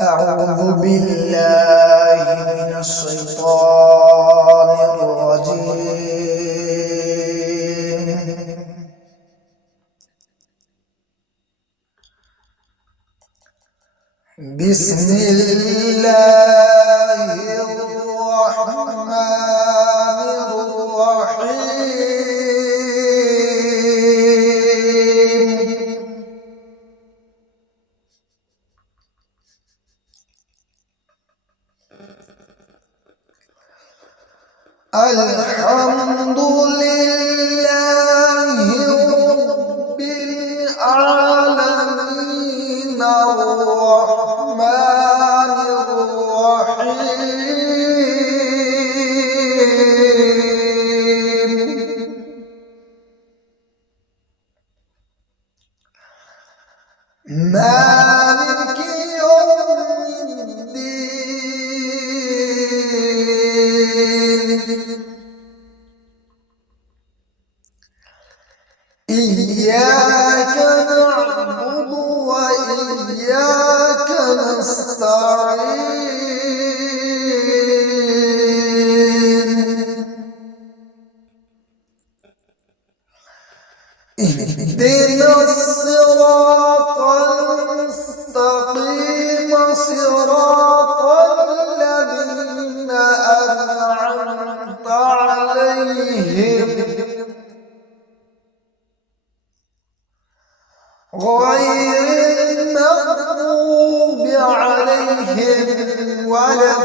أعوذ بالله من الشيطان الرجيم. بسم الله الرحمن الرحيم. الحمد لله رب العالمين الرحمن الرحيم مالك يوم الدين. إياك نعبد وإياك نستعين. اهدنا الصراط المستقيم صراط الذين أنعمت عليهم غير المغضوب عليهم ولا